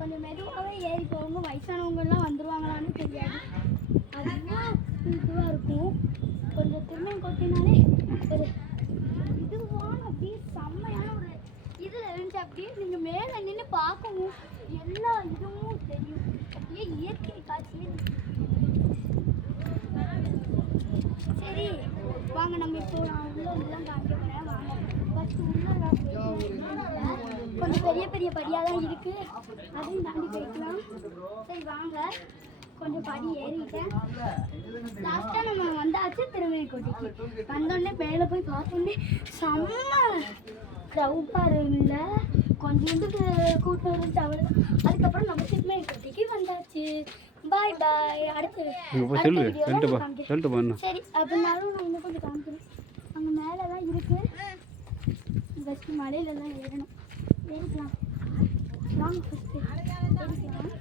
கொஞ்சம் மெதுவாகவே ஏறி போவாங்க. வயசானவங்கெல்லாம் வந்துடுவாங்களான்னு தெரியாது. அதுதான் இதுவாக இருக்கும். கொஞ்சம் திரும்ப கொட்டினாலே ஒரு இதுவான அப்படியே செம்மையான ஒரு இதில் இருந்துச்சு. அப்படியே நீங்கள் மேலே நின்று பார்க்கவும் எல்லா இதுவும் தெரியும். அப்படியே இயற்கை காட்சியே. சரி வாங்க நம்ம இப்போ நான் உள்ள இதெல்லாம் காமிக்க போகிறேன். வாங்க ஃபஸ்ட்டு உள்ள கொஞ்சம் பெரிய பெரிய படியாக தான் இருக்குது. அதையும் தாண்டி போய்க்கலாம். சரி வாங்க கொஞ்சம் படி ஏறிட்டேன். லாஸ்ட்டாக நம்ம வந்தாச்சு திருமலைக்கோட்டைக்கு. வந்தோடனே மேலே போய் பார்த்தோன்னே செம்ம க்ரௌடாக இருந்த கொஞ்சோண்டு கூட்டம் இருந்துச்சு. அவ்வளோ அதுக்கப்புறம் நம்ம திருமலைக்கோட்டைக்கு வந்தாச்சு. பாய் பாய். அடுத்து சரி அப்படின்னாலும் நான் இன்னும் கொஞ்சம் காமிக்கிறேன். அங்கே மேலே தான் இருக்குது. ஃபஸ்ட்டு மலையிலலாம் ஏறணும். ஏறிக்கலாம் வாங்க. ஃபஸ்ட்டு ஏறிக்கலாம்.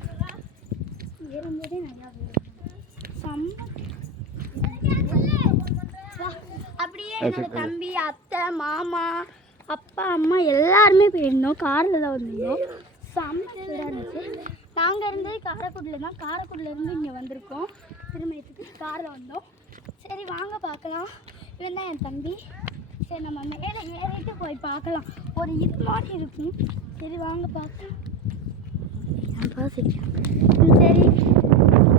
ஏறும்போதே நல்லா அப்படியே என்னோட தம்பி, அத்தை, மாமா, அப்பா, அம்மா எல்லாருமே போயிருந்தோம். காரில் தான் வந்திருந்தோம். செம்ம சூடாக இருந்துச்சு. நாங்கள் இருந்தது காரைக்குடியில் தான். காரைக்குடியிலேருந்து இங்கே வந்திருக்கோம். திருமயத்துக்கு காரில் வந்தோம். சரி வாங்க பார்க்கலாம். இவன் தான் என் தம்பி. சரி நம்ம மேலே ஏறிட்டு போய் பார்க்கலாம். ஒரு இது மாதிரி இருக்கும். சரி வாங்க பார்க்கலாம். சரி